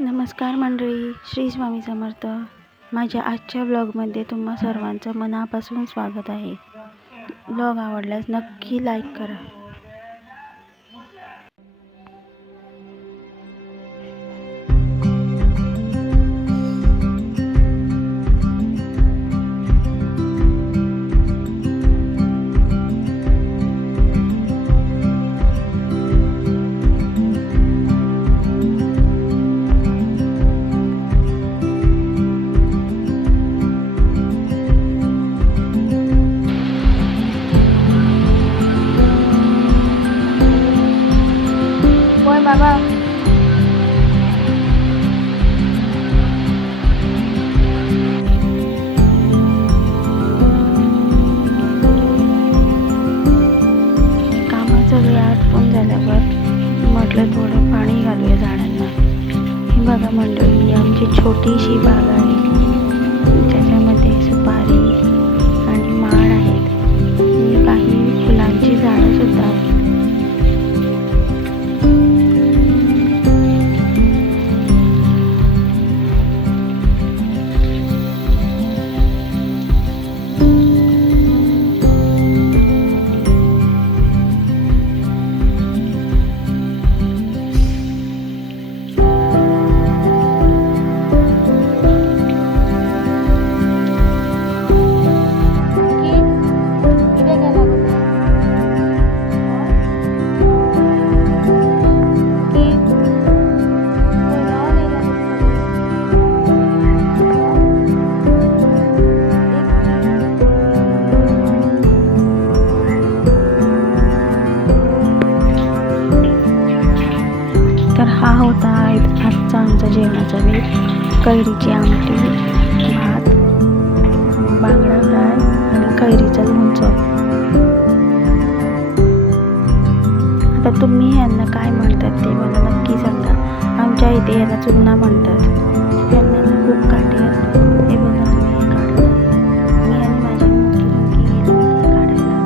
नमस्कार मंडळी, श्री स्वामी समर्थ. माझ्या आजच्या ब्लॉगमध्ये तुम्हा सर्वांचं मनापासून स्वागत आहे. ब्लॉग आवडल्यास नक्की लाईक करा. बाबा कामाचं वेळ आटपून झाल्यावर म्हटलं थोडं पाणी घालूया झाडांना. ही बघा मंडळी, ही आमची छोटीशी बाग आहे. त्याच्यामध्ये सुपारी आणि माड आहेत आणि काही फुलांची झाडं सुद्धा आहेत. तर हा होता आजचा आमचा जेवणाचा वेळ. कैरीची आमटी, भात, बांगडा फ्राय आणि कैरीचं लोणचं. आता तुम्ही ह्यांना काय म्हणतात ते मला नक्की सांगा. आमच्या इथे ह्याला चुन्ना म्हणतात. त्यांना खूप काटे असतात. हे बघा तुम्ही हे काढत आहे. मी आणि माझी मोठी मुलगी गेलो होती काढायला.